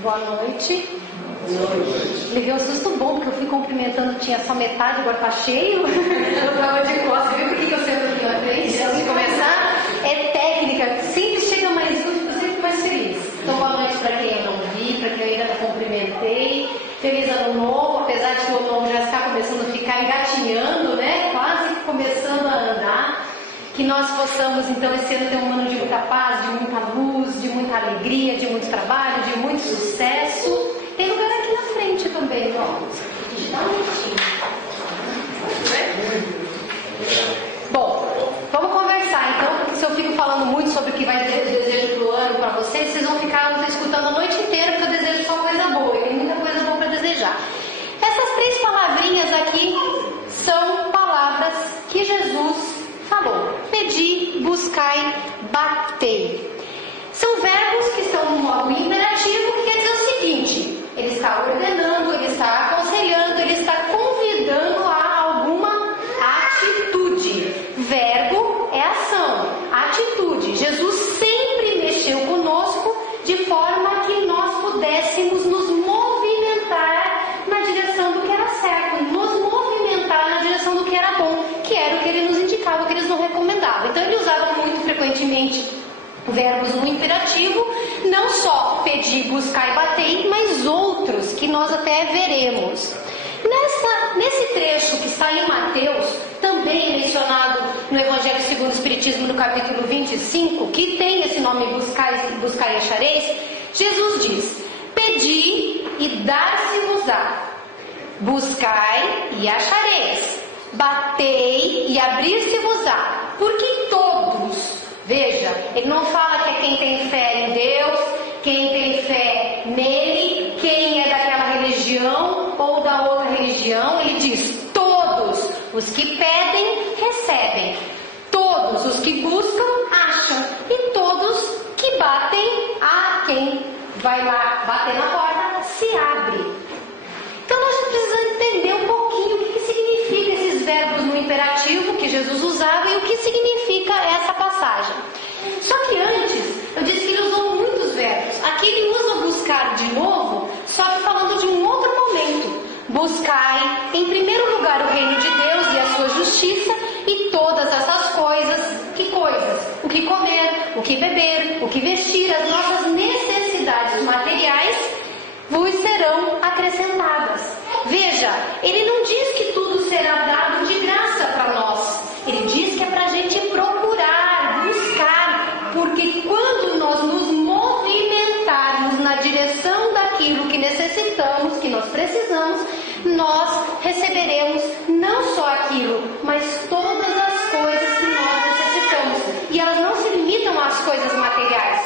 Boa noite. Levei um susto bom, porque eu fui cumprimentando, tinha só metade, agora tá cheio. Eu tava de costas, viu por que eu sento aqui na frente? Antes de começar, é técnica, sempre chega mais útil, eu sempre mais feliz. Então, boa noite para quem eu não vi, para quem eu ainda não cumprimentei. Feliz ano novo, apesar de que o ano novo já está começando a ficar engatinhando, né? Quase começando a andar. Que nós possamos, então, esse ano ter um ano de muita paz, de muita luz, de muita alegria, de muito trabalho, de muito sucesso. Tem lugar aqui na frente também, ó. A gente dá um minutinho. Bom, vamos conversar, então. Se eu fico falando muito sobre o que vai ser o desejo do ano para vocês, vocês vão ficar escutando a noite inteira, porque eu desejo só coisa boa. E tem muita coisa boa para desejar. Essas 3 palavrinhas aqui são palavras que Jesus falou: pedi, buscai, batei. São verbos que estão no modo imperativo, que quer dizer o seguinte: ele está ordenando, ele está aconselhando, ele está convidando a alguma atitude. Verbo é ação, atitude. Jesus sempre mexeu conosco de forma que nós pudéssemos nos movimentar na direção do que era certo, nos movimentar na direção do que era bom, que era o que ele nos indicava, que eles não recomendavam. Então ele usava muito frequentemente verbos no imperativo, não só pedir, buscar e bater, mas outros que nós até veremos. Nesse trecho que está em Mateus, também mencionado no Evangelho segundo o Espiritismo, no capítulo 25, que tem esse nome buscai e achareis, Jesus diz: pedi e dar-se-vos-á, buscai e achareis, batei e abrir-se-vos-á, porque todos, veja, ele não fala que é quem tem fé em Deus, quem tem fé nele, quem é daquela religião ou da outra religião. Ele diz: todos os que pedem, recebem, todos os que buscam, acham, e todos que batem, a quem vai lá bater na porta, se abre. Então nós precisamos entender um pouquinho o que significa esses verbos no imperativo que Jesus usava e o que significa essa passagem. Só que antes, eu disse que ele usou muitos verbos. Aqui ele usa buscar de novo, só que falando de um outro momento. Buscai, em primeiro lugar, o reino de Deus e a sua justiça, e todas essas coisas. Que coisas? O que comer, o que beber, o que vestir, as nossas necessidades materiais vos serão acrescentadas. Veja, ele não diz que tudo será dado de graça para nós. Ele diz que é para a gente procurar, buscar, porque quando nós nos movimentarmos na direção daquilo que necessitamos, que nós precisamos, nós receberemos não só aquilo, mas todas as coisas que nós necessitamos. E elas não se limitam às coisas materiais,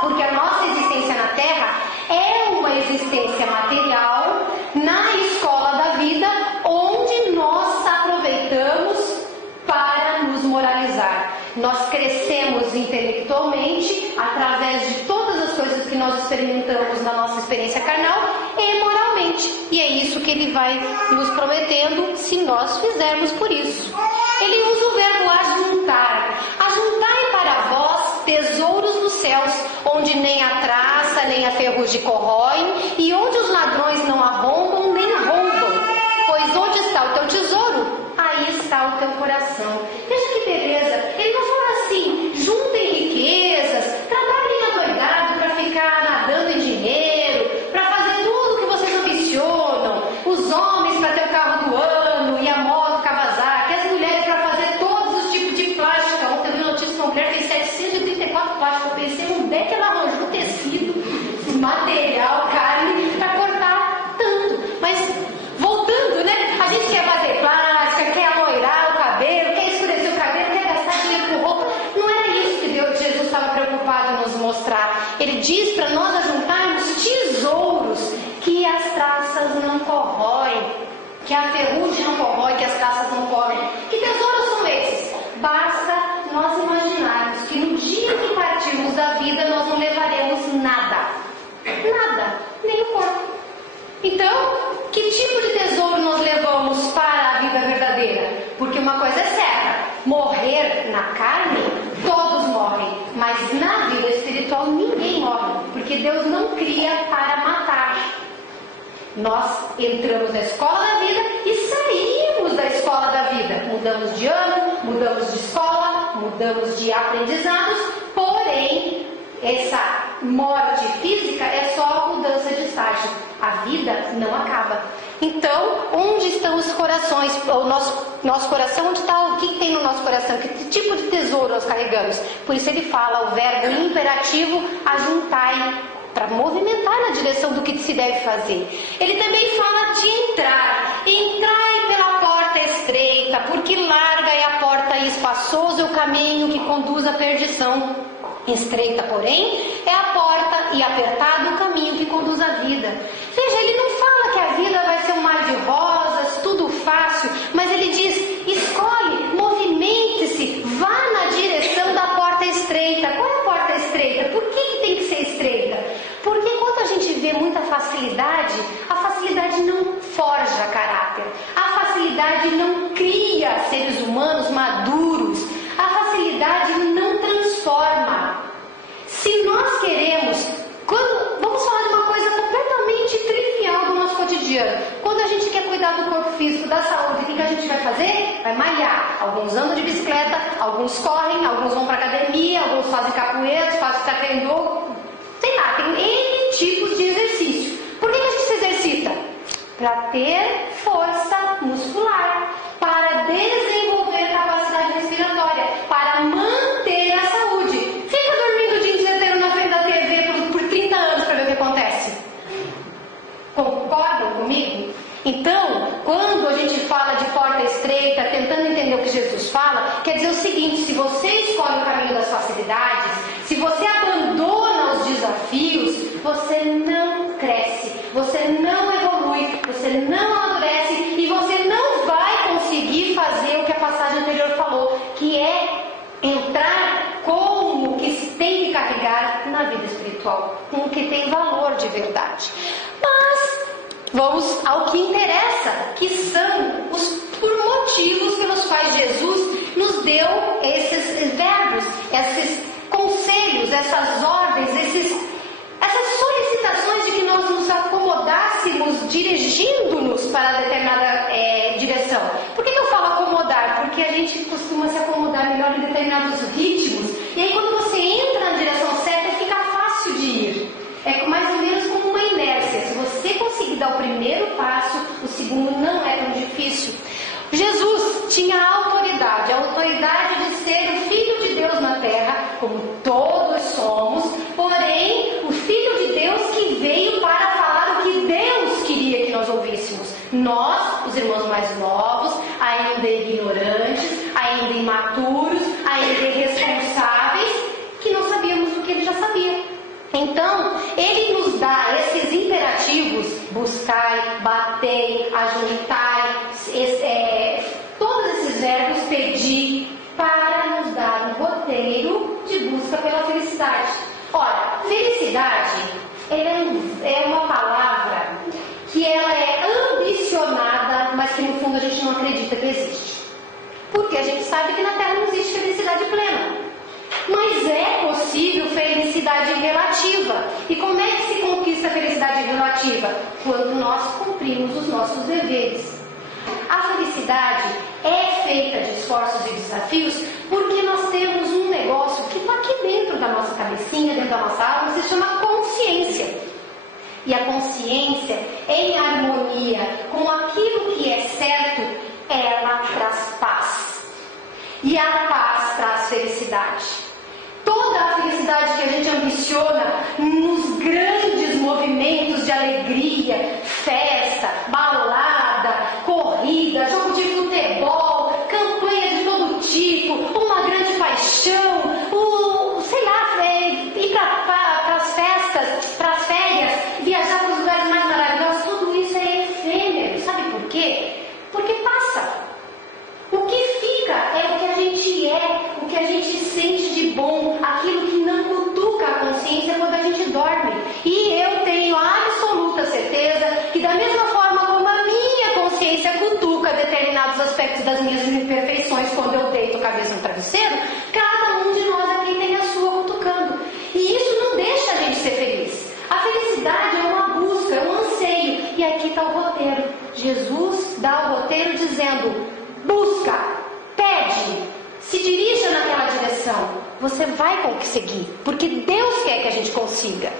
porque a nossa existência na Terra é uma existência material na escola da vida, onde nós aproveitamos para nos moralizar. Nós crescemos intelectualmente através de todas as coisas que nós experimentamos na nossa experiência carnal e moralmente. E é isso que ele vai nos prometendo se nós fizermos por isso. Ele usa o verbo ajuntar. Ajuntai para vós tesouros nos céus, onde nem a traça nem a ferrugem corroem, e onde os ladrões não arrombam nem roubam. Pois onde está o teu tesouro, aí está o teu coração. Veja que beleza. Ele não fala assim: juntem riquezas, trabalhem adoidado para ficar nadando em dinheiro, para fazer tudo o que vocês ambicionam, os homens para ter o carro do ano e a moto Kawasaki, as mulheres para fazer todos os tipos de plástica. Ontem eu vi notícia que uma mulher fez 734 plásticos. Eu pensei, onde é que ela arranjou tecido, material, carne para cortar tanto? Mas voltando, né? A gente quer fazer plástica, quer aloirar o cabelo, quer escurecer o cabelo, quer gastar dinheiro com roupa. Não era isso que Jesus estava preocupado em nos mostrar. Ele diz para nós ajuntarmos tesouros que as traças não corroem, que a ferrugem não corrói, que as traças não corroem. Que tesouros são esses? Basta nós imaginarmos que no dia que partirmos da vida nós não levaremos nada. Nada, nem o corpo. Então, que tipo de tesouro nós levamos para a vida verdadeira? Porque uma coisa é certa: morrer na carne, todos morrem, mas na vida espiritual ninguém morre, porque Deus não cria para Nós entramos na escola da vida e saímos da escola da vida. Mudamos de ano, mudamos de escola, mudamos de aprendizados, porém, essa morte física é só a mudança de estágio. A vida não acaba. Então, onde estão os corações? O nosso coração, onde está? O que tem no nosso coração? Que tipo de tesouro nós carregamos? Por isso ele fala o verbo imperativo, ajuntai, para movimentar na direção do que se deve fazer. Ele também fala de entrar. Entrai pela porta estreita, porque larga é a porta e espaçoso é o caminho que conduz à perdição. Estreita, porém, é a porta e apertado o caminho que conduz à vida. Veja, ele não fala que a vida vai ser um mar de rosas, tudo fácil, mas ele diz, escolhe, movimente-se, vá na direção da porta estreita. Qual é a porta estreita? Por que tem que ser estreita? Porque quando a gente vê muita facilidade, a facilidade não forja caráter, a facilidade não cria seres humanos maduros, a facilidade não transforma. Se nós queremos, vamos falar de uma coisa completamente trivial do nosso cotidiano. Quando a gente quer cuidar do corpo físico, da saúde, o que a gente vai fazer? Vai malhar. Alguns andam de bicicleta, alguns correm, alguns vão para academia, alguns fazem capoeira, fazem taekwondo, sei lá, tem N tipos de exercício. Por que a gente se exercita? Para ter força muscular, para desenvolver capacidade respiratória, para manter a saúde. Fica dormindo o dia inteiro na frente da TV por 30 anos para ver o que acontece. Concordam comigo? Então, quando a gente fala de porta estreita, tentando entender o que Jesus fala, quer dizer o seguinte: se você escolhe o caminho das facilidades, se você abandona os desafios, você não cresce, você não evolui, você não amadurece e você não vai conseguir fazer o que a passagem anterior falou, que é entrar com o que se tem que carregar na vida espiritual, com o que tem valor de verdade. Mas vamos ao que interessa, que são os motivos pelos quais Jesus nos deu esses verbos, esses conselhos, essas ordens, essas solicitações de que nós nos acomodássemos dirigindo-nos para determinada direção. Por que eu falo acomodar? Porque a gente costuma se acomodar melhor em determinados ritmos, e aí quando você entra na direção certa fica fácil de ir. É mais ou menos como uma inércia. Se você conseguir dar o primeiro passo, o segundo não é tão difícil. Jesus tinha a autoridade de ser o Filho de Deus na terra, como todos somos, porém o Filho de Deus que veio para falar o que Deus queria que nós ouvíssemos. Nós, os irmãos mais novos, ainda ignorantes, ainda imaturos, ainda irresponsáveis, que não sabíamos o que ele já sabia. Então, ele nos dá esses imperativos: buscai, batei, ajuntai, todos esses verbos, pedir, para nos dar um roteiro de busca pela felicidade. Ora, felicidade é uma palavra que ela é ambicionada, mas que no fundo a gente não acredita que existe. Porque a gente sabe que na Terra não existe felicidade plena. Mas é possível felicidade relativa. E como é que se conquista a felicidade relativa? Quando nós cumprimos os nossos deveres. A felicidade é feita de esforços e desafios porque nós temos um negócio que está aqui dentro da nossa cabecinha, dentro da nossa alma, se chama consciência. E a consciência, em harmonia com aquilo que é certo, ela traz paz. E a paz traz felicidade. Toda a felicidade que a gente ambiciona nos grandes movimentos de alegria, festa, balada, corrida, jogo de futebol, campanha de todo tipo, uma grande paixão, ir para as festas, para as férias, viajar para os lugares mais maravilhosos, tudo isso é efêmero. Sabe por quê? Porque você vai conseguir, porque Deus quer que a gente consiga.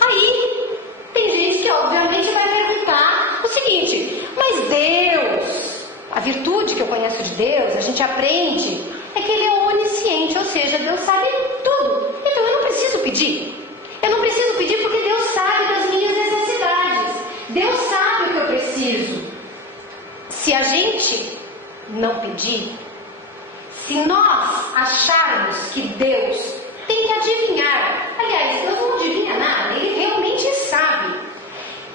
Aí, tem gente que obviamente vai perguntar o seguinte: mas Deus, a virtude que eu conheço de Deus, a gente aprende, é que Ele é onisciente, ou seja, Deus sabe tudo. Então eu não preciso pedir. Eu não preciso pedir porque Deus sabe das minhas necessidades. Deus sabe o que eu preciso. Se a gente não pedir, se nós acharmos que Deus tem que adivinhar, aliás, Deus não adivinha nada, Ele realmente sabe.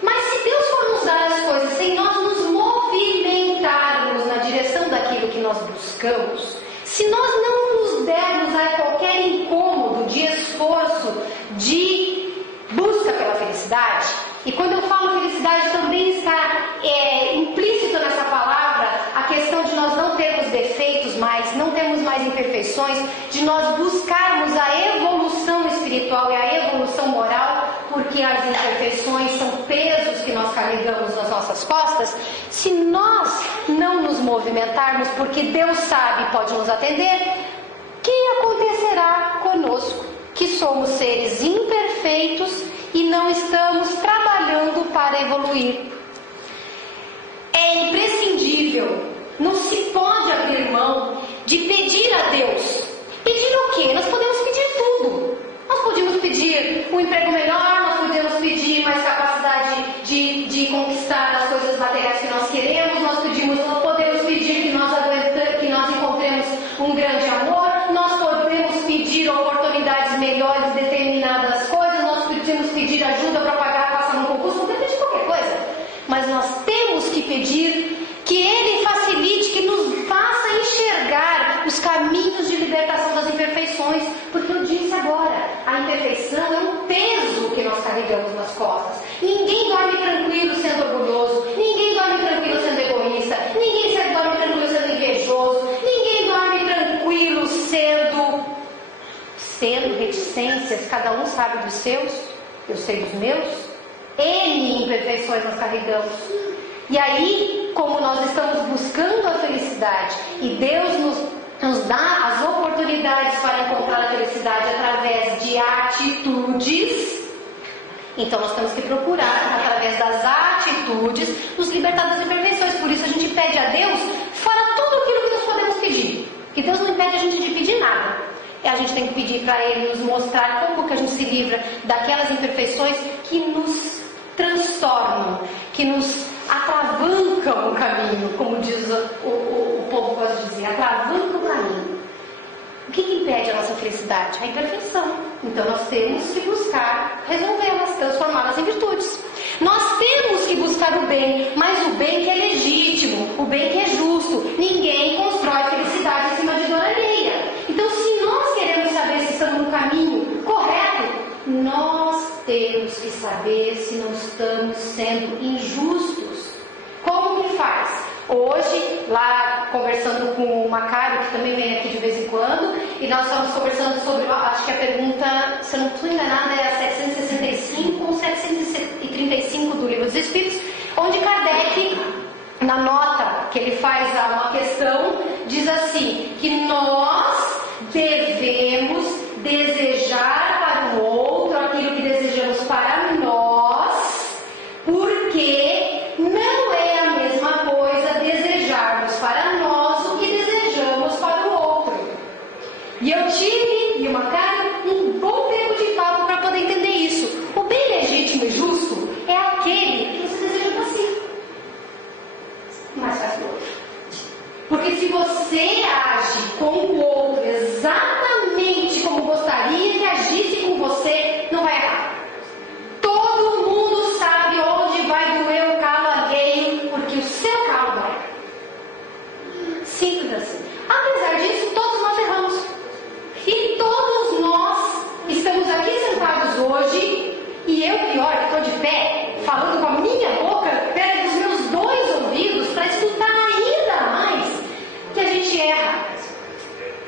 Mas se Deus for nos dar as coisas sem nós nos movimentarmos na direção daquilo que nós buscamos, se nós não nos dermos a qualquer incômodo de esforço, de busca pela felicidade, e quando eu falo felicidade também está implícito nessa palavra a questão de nós não termos defeitos mais, não termos mais imperfeições, de nós buscarmos a evolução espiritual e a evolução moral, porque as imperfeições são pesos que nós carregamos nas nossas costas. Se nós não nos movimentarmos, porque Deus sabe e pode nos atender, o que acontecerá conosco? Que somos seres imperfeitos e não estamos trabalhando para evoluir. É imprescindível, não se pode abrir mão de pedir a Deus. Pedir o quê? Nós podemos pedir tudo. Nós podemos pedir um emprego melhor, nós podemos pedir mais capacidade de conquistar as coisas materiais que nós queremos, nós podemos pedir que nós encontremos um grande amor, nós podemos pedir oportunidades melhores em determinadas coisas, nós podemos pedir ajuda para passar num concurso, podemos pedir qualquer coisa. Mas nós temos que pedir que Ele facilite, que nos faça enxergar os caminhos de libertação das imperfeições, porque eu disse agora, a imperfeição é um peso que nós carregamos nas costas. Ninguém dorme tranquilo sendo orgulhoso, ninguém dorme tranquilo sendo egoísta, ninguém dorme tranquilo sendo invejoso, ninguém dorme tranquilo sendo reticências, cada um sabe dos seus, eu sei dos meus. N imperfeições nós carregamos. E aí, como nós estamos buscando a felicidade e Deus nos dá as oportunidades para encontrar a felicidade através de atitudes, então nós temos que procurar, através das atitudes, nos libertar das imperfeições. Por isso a gente pede a Deus fora tudo aquilo que nós podemos pedir. Que Deus não impede a gente de pedir nada. E a gente tem que pedir para Ele nos mostrar como que a gente se livra daquelas imperfeições que nos transtornam, que nos atravancam o caminho, como diz o povo gosta de dizer, atravanca o caminho. O que impede a nossa felicidade? A imperfeição. Então nós temos que buscar resolvê-las, transformá-las em virtudes. Nós temos que buscar o bem, mas o bem que é legítimo, o bem que é justo. Ninguém constrói felicidade em cima de dor alheia. Então, se nós queremos saber se estamos no caminho correto, nós temos que saber se não estamos sendo injustos. Como que faz? Hoje, lá conversando com o Macário, que também vem aqui de vez em quando, e nós estamos conversando sobre, acho que a pergunta, se eu não estou enganada, é a 765 ou 735 do Livro dos Espíritos, onde Kardec, na nota que ele faz a uma questão, diz assim, que nós devemos desejar para o outro aquilo que desejamos para nós, porque não é a mesma coisa desejarmos para nós o que desejamos para o outro. E eu tive, e uma cara, um bom tempo de papo para poder entender isso. O bem legítimo e justo é aquele que você deseja para si. Mas faz o outro. Porque se você age com o outro exatamente como gostaria que agisse com você, não vai errar. Todo mundo sabe onde vai doer o calo alheio, porque o seu calo dói. Simples assim. Apesar disso, todos nós erramos. E todos nós estamos aqui sentados hoje, e eu, pior, que estou de pé, falando com a minha boca perto dos meus dois ouvidos, para escutar ainda mais que a gente erra.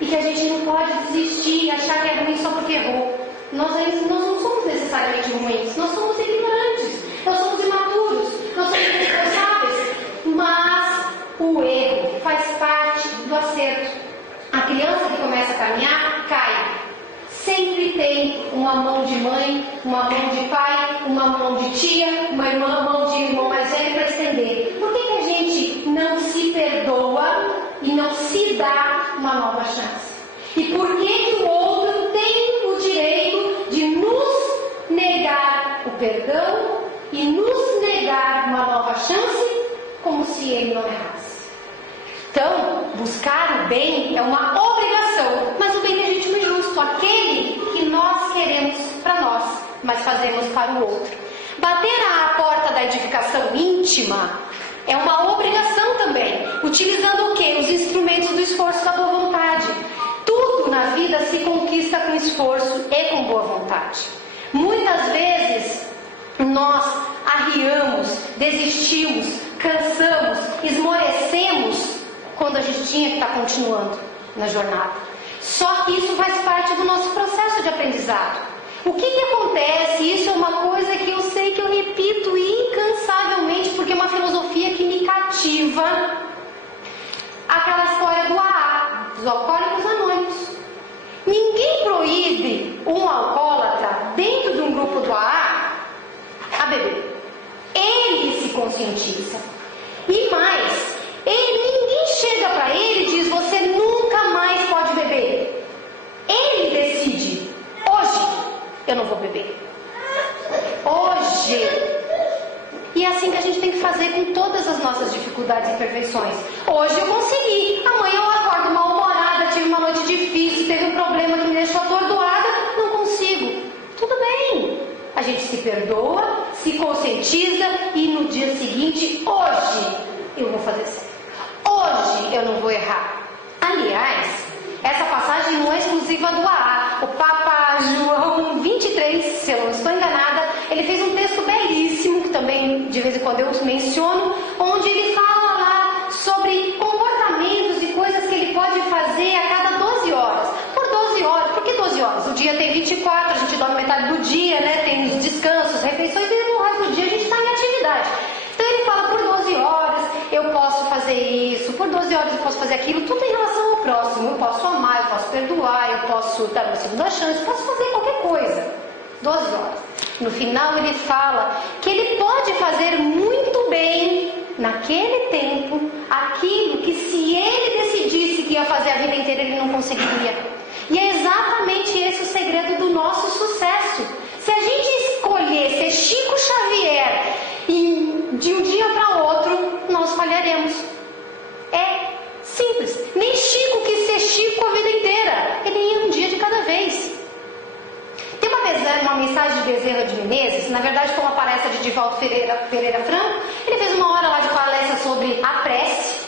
E que a gente não pode desistir e achar que é ruim só porque errou. Nós não somos necessariamente ruins, nós somos ignorantes, nós somos imaturos, nós somos irresponsáveis, mas o erro faz parte do acerto. A criança que começa a caminhar, cai. uma mão de mãe, uma mão de pai, uma mão de tia, uma mão de irmão mais velho para estender. Por que a gente não se perdoa e não se dá uma nova chance? E por que o outro tem o direito de nos negar o perdão e nos negar uma nova chance como se ele não errasse? Então, buscar o bem é uma obrigação, mas o bem legítimo e justo, aquele que nós queremos para nós, mas fazemos para o outro. Bater à porta da edificação íntima é uma obrigação também, utilizando o quê? Os instrumentos do esforço da boa vontade. Tudo na vida se conquista com esforço e com boa vontade. Muitas vezes nós arriamos, desistimos, cansamos, esmorecemos quando a gente tinha que estar continuando na jornada. Só que isso faz parte do nosso processo de aprendizado. O que acontece? Isso é uma coisa que eu sei que eu repito incansavelmente, porque é uma filosofia que me cativa. Aquela história do AA, dos alcoólicos anônimos. Ninguém proíbe um alcoólatra dentro de um grupo do AA a beber. Ele se conscientiza. E mais, ninguém chega para ele e diz: você nunca mais pode beber. Ele decide: hoje eu não vou beber. Hoje. E é assim que a gente tem que fazer com todas as nossas dificuldades e imperfeições. Hoje eu consegui, amanhã eu acordo mal-humorada, tive uma noite difícil, teve um problema que me deixou atordoada, não consigo. Tudo bem. A gente se perdoa, se conscientiza e no dia seguinte, hoje eu vou fazer certo. Hoje eu não vou errar. Aliás, essa passagem não é exclusiva do AA. O Papa João 23, se eu não estou enganada, ele fez um texto belíssimo, que também de vez em quando eu menciono, onde ele fala lá sobre comportamentos e coisas que ele pode fazer a cada 12 horas. Por 12 horas, por que 12 horas? O dia tem 24, a gente dorme metade do dia, né? Tem os descansos, refeições, e no resto do dia a gente está em atividade. Então ele fala: por 12 horas eu posso fazer isso, por 12 horas eu posso fazer aquilo, tudo em relação ao próximo. Eu posso amar, eu posso perdoar, eu posso dar uma segunda chance, eu posso fazer qualquer coisa. 12 horas. No final ele fala que ele pode fazer muito bem, naquele tempo, aquilo que se ele decidisse que ia fazer a vida inteira, ele não conseguiria. E é exatamente esse o segredo do nosso sucesso. Se a gente escolher ser Chico Xavier de um dia para outro, nós falharemos. É simples. Nem Chico quis ser Chico a vida inteira. Ele ia um dia de cada vez. Tem uma mensagem de Bezerra de Menezes, na verdade foi uma palestra de Divaldo Pereira Franco. Ele fez uma hora lá de palestra sobre a prece.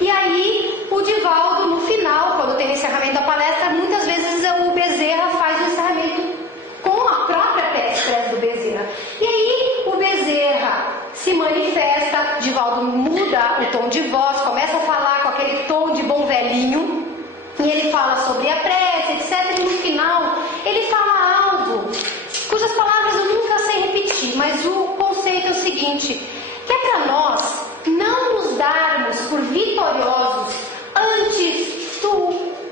E aí o Divaldo, no final, quando tem o encerramento da palestra, muitas vezes o Bezerra faz o encerramento com a própria prece do Bezerra. E aí o Bezerra se manifesta, Divaldo muda o tom de voz, começa a falar com aquele tom de bom velhinho, e ele fala sobre a prece, etc. E no final ele fala algo cujas palavras eu nunca sei repetir, mas o conceito é o seguinte: que é para nós não nos darmos por vitoriosos antes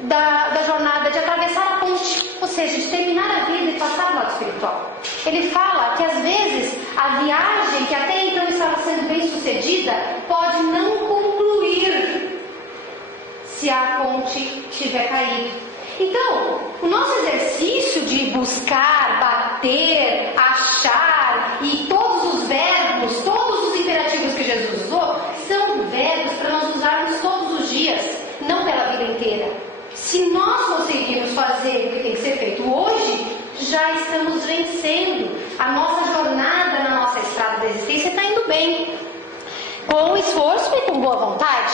da jornada de atravessar a ponte, ou seja, de terminar a vida e passar do lado espiritual. Ele fala que às vezes a viagem, que até então estava sendo bem sucedida, pode não concluir se a ponte tiver caído. Então, o nosso exercício de buscar, bater, achar e todos os verbos, todos os imperativos que Jesus usou, são verbos para nós usarmos todos os dias, não pela vida inteira. Se nós conseguirmos fazer o que tem que ser feito hoje, já estamos vencendo. A nossa jornada na nossa estrada da existência está indo bem, com esforço e com boa vontade.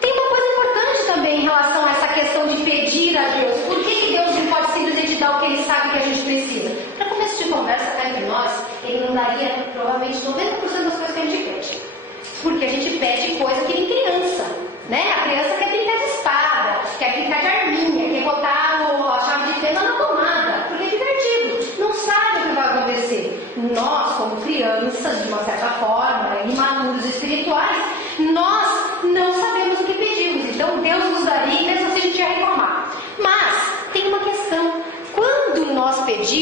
Tem uma coisa importante também em relação a essa questão de pedir a Deus. Por que Deus não pode simplesmente dar o que Ele sabe que a gente precisa? Para começo de conversa cá entre nós, Ele não daria provavelmente 90% das coisas que a gente pede. Porque a gente pede coisa que nem criança, né? A criança quer brincar de espada, quer brincar de arminha, quer botar a chave de fenda na tomada, porque é divertido. Não sabe o que vai acontecer. Nós, como crianças, de uma certa forma, imaturos espirituais, nós não sabemos o que pedimos. Então Deus nos daria, mesmo assim a gente ia reclamar. Mas tem uma questão: quando nós pedimos,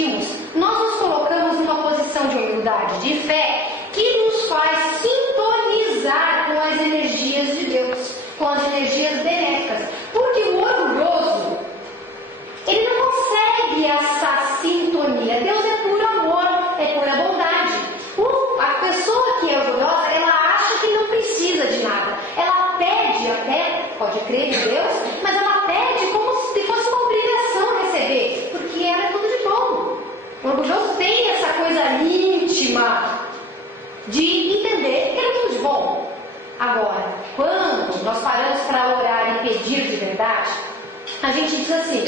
pode, de fé, que nos faz sintonizar com as energias de Deus, com as energias benéficas. Porque o orgulhoso, ele não consegue essa sintonia. Deus é puro amor, é pura bondade. A pessoa que é orgulhosa, ela acha que não precisa de nada. Ela pede até, pode crer em Deus, mas ela pede como se fosse uma obrigação receber, porque ela é tudo de bom. O orgulhoso tem essa coisa íntima de entender que ela é tudo de bom. Agora, quando nós paramos para orar e pedir de verdade, a gente diz assim,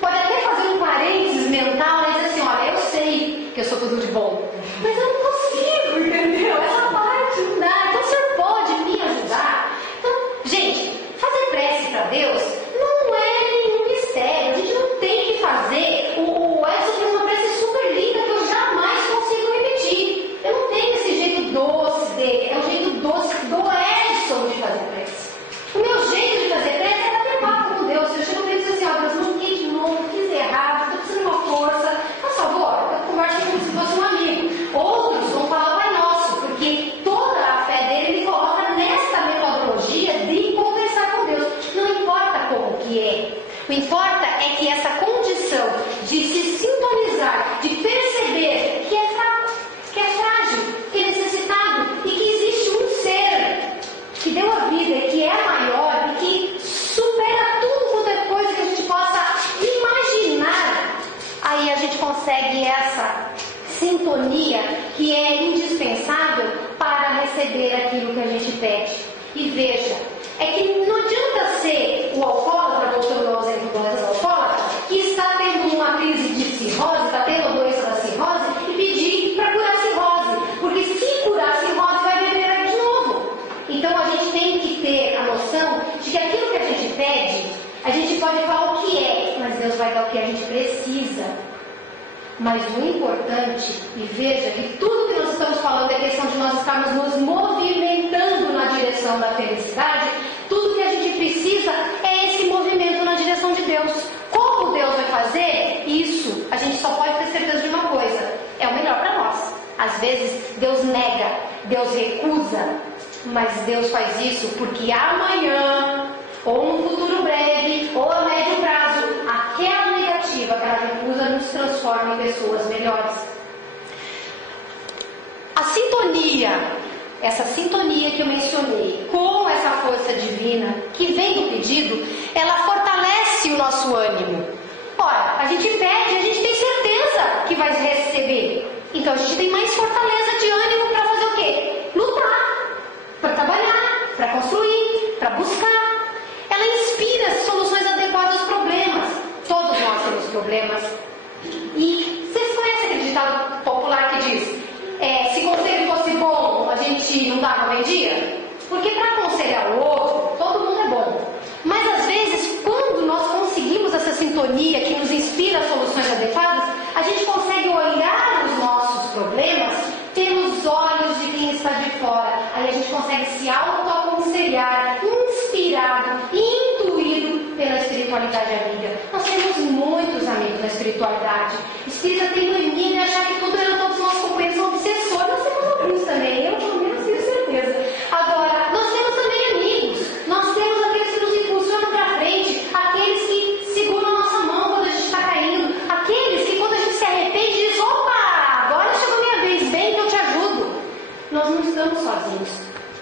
pode até fazer um parênteses mental, mas assim, olha, eu sei que eu sou tudo de bom, mas eu não consigo, entendeu? Essa parte não dá. Então o Senhor pode me ajudar? Então, gente, fazer prece para Deus não é nenhum mistério. A gente não tem que fazer. O Edson fez uma prece super linda que eu jamais consigo repetir. Eu não tenho esse jeito doce dele, é o jeito doce do Edson de fazer prece. O meu jeito de fazer prece é bater papo com Deus. Eu chego para ele e digo assim, ó, Deus, não quis de novo, fiz errado, estou precisando de uma força. Por favor, eu converso como se fosse um amigo. Outros vão falar Pai Nosso, porque toda a fé dele ele coloca nesta metodologia de conversar com Deus. Não importa como que é. O que importa é que essa condição de se sintonizar, de perceber que é fraco, que é frágil, que é necessitado e que existe um ser que deu a vida e que é maior e que supera tudo quanto é coisa que a gente possa imaginar, aí a gente consegue essa sintonia que é indispensável para receber aquilo que a gente pede. E veja, é que não adianta ser o alcoólatra, voltando ao exemplo do alcoólatra, que está tendo uma crise de cirrose, está tendo a doença da cirrose, e pedir para curar a cirrose, porque se curar a cirrose vai beber de novo. Então a gente tem que ter a noção de que aquilo que a gente pede, a gente pode falar o que é, mas Deus vai dar o que a gente precisa. Mas o importante, e veja que tudo que nós estamos falando é questão de nós estarmos nos movimentando na direção da felicidade, tudo que a gente precisa é esse movimento na direção de Deus. Como Deus vai fazer isso? A gente só pode ter certeza de uma coisa, é o melhor para nós. Às vezes Deus nega, Deus recusa, mas Deus faz isso porque amanhã, ou no futuro breve, ou a médio prazo, aquela negativa, aquela recusa nos transforma em pessoas melhores. A sintonia, essa sintonia que eu mencionei, com essa força divina que vem do pedido, ela fortalece o nosso ânimo. Ora, a gente pede, a gente tem certeza que vai receber. Então a gente tem mais fortaleza de ânimo para fazer o quê? Lutar, para trabalhar, para construir, para buscar. Ela inspira soluções adequadas aos problemas. Todos nós temos problemas. E vocês conhecem aquele ditado popular que diz: se conselho fosse bom, a gente não dava vendia? Porque para aconselhar o outro, todo mundo é bom. Mas às vezes, quando nós conseguimos essa sintonia que nos inspira soluções adequadas, a gente consegue olhar os nossos problemas pelos olhos de quem está de fora. Aí a gente consegue se autoaconselhar, inspirado, intuído pela espiritualidade amiga. Nós temos muitos amigos na espiritualidade. Espírita tem mania de achar que todos os nossos companheiros são obsessores. Nós temos alguns também, eu pelo menos tenho certeza. Agora, nós temos também amigos. Nós temos aqueles que nos impulsionam para frente, aqueles que seguram a nossa mão quando a gente está caindo, aqueles que quando a gente se arrepende diz: opa, agora chegou a minha vez, vem que eu te ajudo. Nós não estamos sozinhos.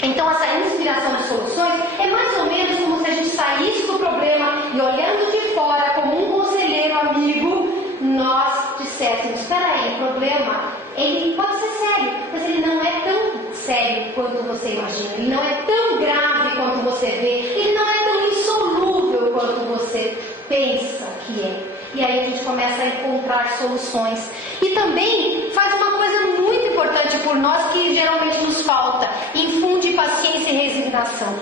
Então essa inspiração de soluções é mais ou menos como se a gente saísse do problema e olhando de fora como um conselheiro amigo, nós disséssemos: espera aí, o problema ele pode ser sério, mas ele não é tão sério quanto você imagina, ele não é tão grave quanto você vê, ele não é tão insolúvel quanto você pensa que é. E aí a gente começa a encontrar soluções. E também faz uma coisa muito importante por nós que geralmente nos falta: infunde paciência e resignação.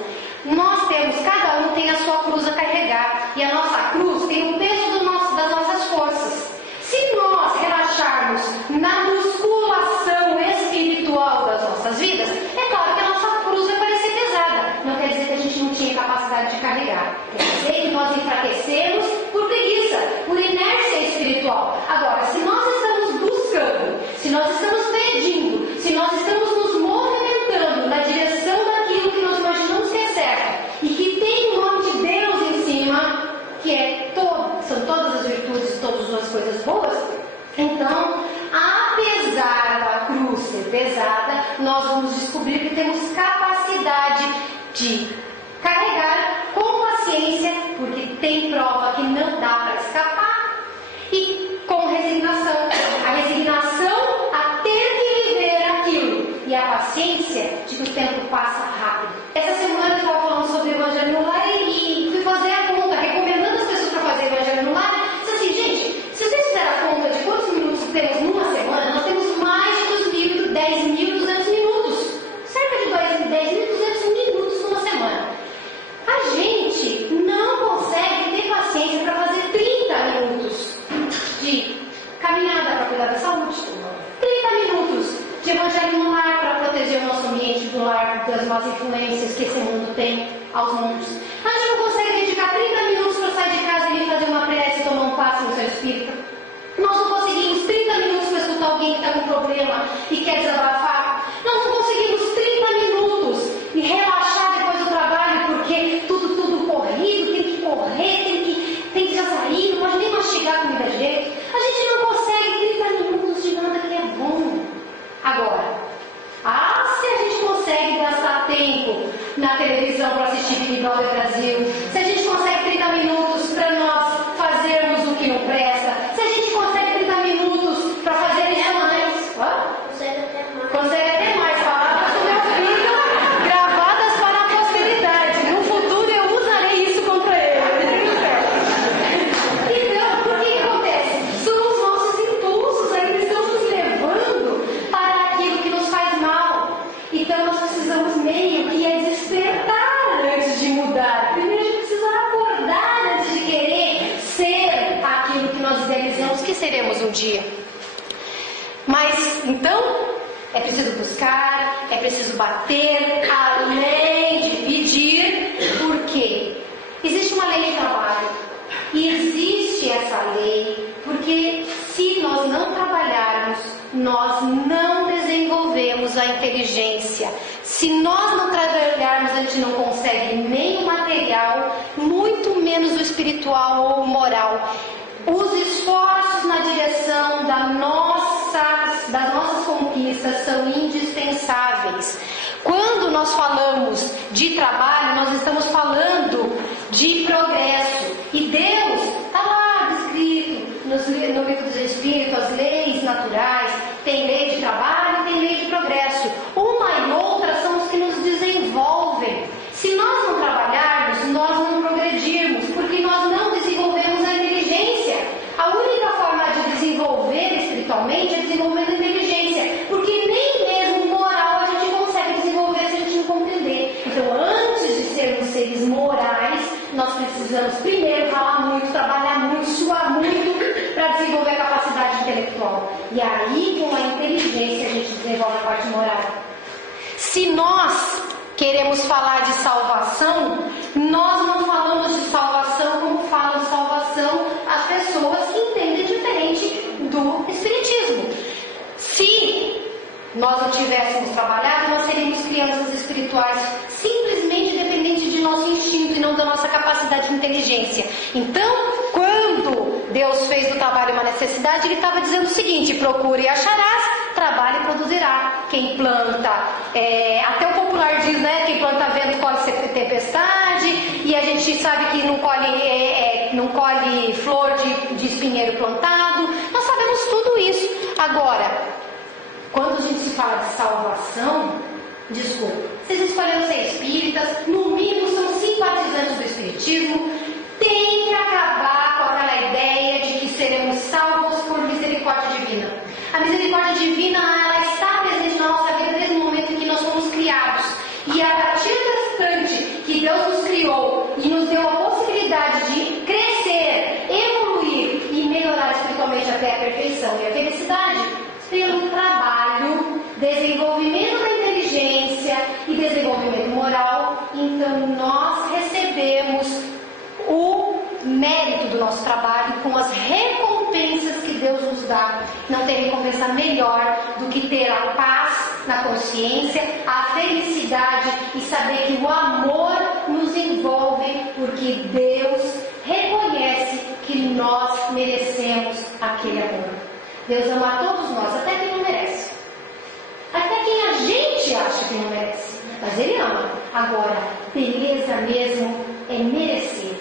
Nós temos, cada um tem a sua cruz a carregar, e a nossa cruz tem o peso das nossas forças. Se nós relaxarmos na musculação espiritual das nossas vidas, é claro que a nossa cruz vai parecer pesada. Não quer dizer que a gente não tinha capacidade de carregar. Quer dizer que nós enfraquecemos por preguiça, por inércia espiritual. Agora, se nós estamos buscando, se nós estamos pedindo, se pesada, nós vamos descobrir que temos capacidade de carregar com paciência, porque tem prova que não dá para escapar, e com resignação. A resignação a ter que viver aquilo, e a paciência de que o tempo passa rápido. Essa semana eu estava falando sobre o Evangelho no Lar e fui fazer a conta, recomendando as pessoas para fazer Evangelho no Lar. Disse assim, gente, se vocês fizerem a conta de quantos minutos temos numa semana, nós temos mais de 10.200 minutos. Cerca de 10.200 minutos numa semana. A gente não consegue ter paciência para fazer 30 minutos de caminhada para cuidar da saúde, 30 minutos de Evangelho no Lar para proteger o nosso ambiente do lar das más influências que esse mundo tem aos montes. A gente não consegue dedicar 30 minutos para sair de casa e ir fazer uma prece e tomar um passe no seu espírito. Nós não conseguimos 30 minutos para escutar alguém que está com problema e quer desabafar. Nós não conseguimos 30 minutos e relaxar depois do trabalho, porque tudo corrido, tem que correr, tem que já sair, não pode nem mastigar a comida direito. A gente não consegue 30 minutos de nada que é bom. Agora, se a gente consegue gastar tempo na televisão para assistir Big Brother Brasil, se a gente consegue 30 minutos para nós fazermos o que não presta, se a gente consegue 30 minutos para fazer isso mais, consegue até mais, palavras do meu filho gravadas para a posteridade. No futuro eu usarei isso contra ele. Então, o que acontece? São os nossos impulsos ainda estão nos levando para aquilo que nos faz mal. Então nós precisamos meio que despertar antes de mudar. Primeiro a gente precisa acordar antes de querer ser aquilo que nós idealizamos que seremos um dia. Mas então é preciso buscar, é preciso bater, além de pedir, porque existe uma lei de trabalho. E existe essa lei porque se nós não trabalharmos, nós não desenvolvemos a inteligência. Se nós não trabalharmos, a gente não consegue nem o material, muito menos o espiritual ou o moral. Os esforços na direção das nossas conquistas são indispensáveis. Quando nós falamos de trabalho, nós estamos falando de progresso. E Deus está lá descrito no livro dos Espíritos, as leis naturais. Tem lei de trabalho e tem lei de progresso. Uma e outra são os que nos desenvolvem. Se nós não trabalharmos, nós não progredirmos, porque nós não desenvolvemos a inteligência. A única forma de desenvolver espiritualmente é desenvolvendo a inteligência, porque nem mesmo moral a gente consegue desenvolver se a gente não compreender. Então, antes de sermos seres morais, nós precisamos primeiro falar muito, trabalhar muito, suar muito para desenvolver a capacidade intelectual. E aí, com a inteligência, a gente desenvolve a parte moral. Se nós queremos falar de salvação, nós não falamos de salvação como falam de salvação as pessoas que entendem diferente do Espiritismo. Se nós não tivéssemos trabalhado, nós seríamos crianças espirituais simplesmente dependentes de nosso instinto e não da nossa capacidade de inteligência. Então, quando Deus fez do trabalho uma necessidade, Ele estava dizendo o seguinte: procure e acharás, trabalhe e produzirá. Quem planta, até o popular diz, né? Quem planta vento colhe tempestade, e a gente sabe que não colhe flor de espinheiro plantado. Nós sabemos tudo isso. Agora, quando a gente se fala de salvação, desculpa, vocês escolheram ser espíritas, no mínimo são simpatizantes do espiritismo, tem que acabar com aquela ideia de que seremos salvos por misericórdia divina. A misericórdia divina, ela está presente na nossa vida desde o momento em que nós fomos criados. E a partir do instante que Deus nos criou e nos deu a possibilidade de crescer, evoluir e melhorar espiritualmente até a perfeição e a felicidade, pelo trabalho, desenvolvimento da inteligência e desenvolvimento moral, então nós recebemos o mérito do nosso trabalho com as recompensas que Deus nos dá. Não tem recompensa melhor do que ter a paz na consciência, a felicidade e saber que o amor nos envolve, porque Deus reconhece que nós merecemos aquele amor. Deus ama a todos nós, até quem não merece. Até Agora, beleza mesmo é merecer.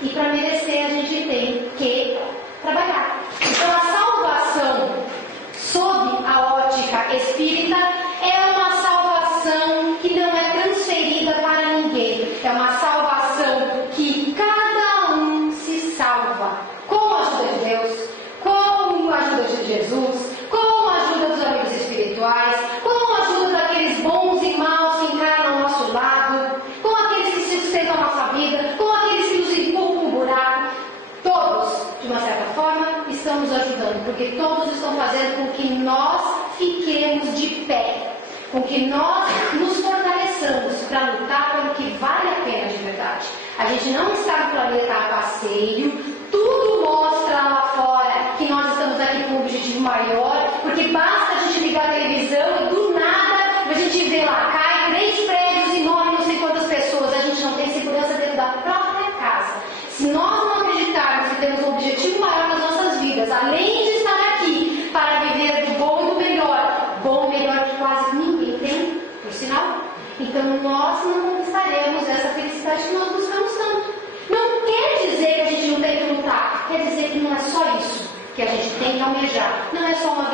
E para merecer a gente tem que trabalhar. Então a salvação, sob a ótica espírita, é uma salvação que não é transferida para ninguém. É uma salvação que cada um se salva com a ajuda de Deus, com a ajuda de Jesus, com a ajuda dos amigos espirituais, com a ajuda daqueles bons e maus que encaram ao nosso lado, com aqueles que sustentam a nossa vida, com aqueles que nos empurram no buraco. Todos, de uma certa forma, estão nos ajudando, porque todos estão fazendo com que nós fiquemos de pé, com que nós nos fortaleçamos para lutar pelo que vale a pena de verdade. A gente não está no planeta a passeio, tudo mostra lá fora que nós estamos aqui com um objetivo maior, porque basta a gente ligar a televisão e do nada a gente vê lá, cai 3 prédios e morre não sei quantas pessoas. A gente não tem segurança dentro da própria casa. Se nós não acreditarmos que temos um objetivo maior nas nossas vidas, além de estar aqui para viver do bom e do melhor que quase ninguém tem, por sinal, então nós não conquistaremos essa felicidade que nós buscamos tanto. Não quer dizer que a gente não tem que lutar, quer dizer que não é só isso que a gente tem que almejar. Não é só uma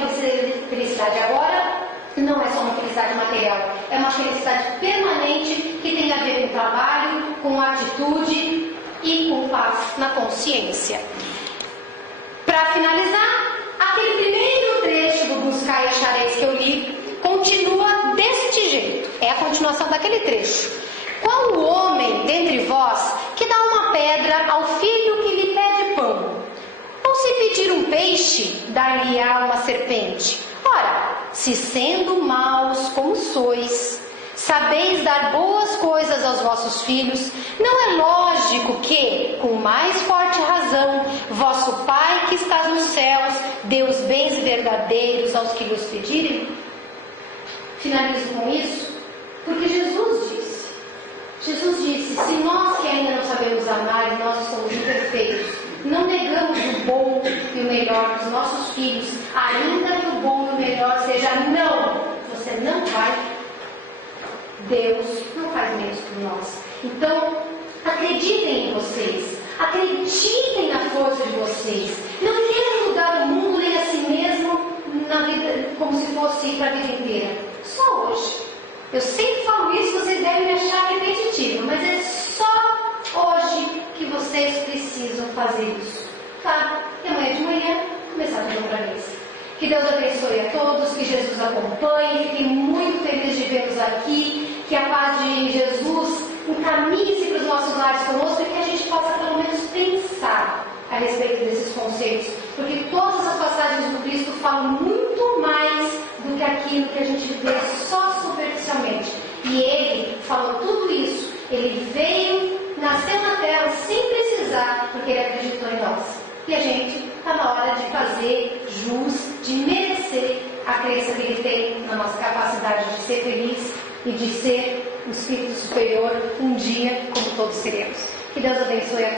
felicidade agora, não é só uma felicidade material, é uma felicidade permanente que tem a ver com trabalho, com atitude e com paz na consciência. Para finalizar, aquele primeiro trecho do Buscai e Achareis que eu li continua deste jeito. É a continuação daquele trecho. Qual o homem dentre vós que dá uma pedra ao filho que lhe pede pão? Ou se pedir um peixe, dar-lhe-á uma serpente? Ora, se sendo maus como sois, sabeis dar boas coisas aos vossos filhos, não é lógico que, com mais forte razão, vosso Pai que está nos céus dê os bens verdadeiros aos que lhes pedirem? Finalizo com isso, porque Jesus disse, se nós que ainda não sabemos amar e nós somos imperfeitos, não negamos o bom e o melhor dos nossos filhos, ainda que o bom e o melhor seja não, você não vai. Deus não faz menos por nós. Então, acreditem em vocês, acreditem na força de vocês. Não queiram mudar o mundo nem a si mesmo na vida, como se fosse para a vida inteira. Só hoje. Eu sempre falo isso, vocês devem me achar repetitivo, mas é só hoje que vocês precisam fazer isso. Tá? E amanhã de manhã, começar tudo outra vez. Que Deus abençoe a todos, que Jesus acompanhe, fiquem muito felizes de vê-los aqui, que a paz de Jesus encaminhe-se para os nossos lares conosco e que a gente possa pelo menos pensar a respeito desses conceitos, porque todas as passagens do Cristo falam muito mais do que aquilo que a gente vê só superficialmente. E Ele falou tudo isso, Ele veio, nasceu na Terra sem precisar, porque Ele acreditou em nós. E a gente está na hora de fazer jus, de merecer a crença que Ele tem na nossa capacidade de ser feliz e de ser um espírito superior um dia, como todos seremos. Que Deus abençoe a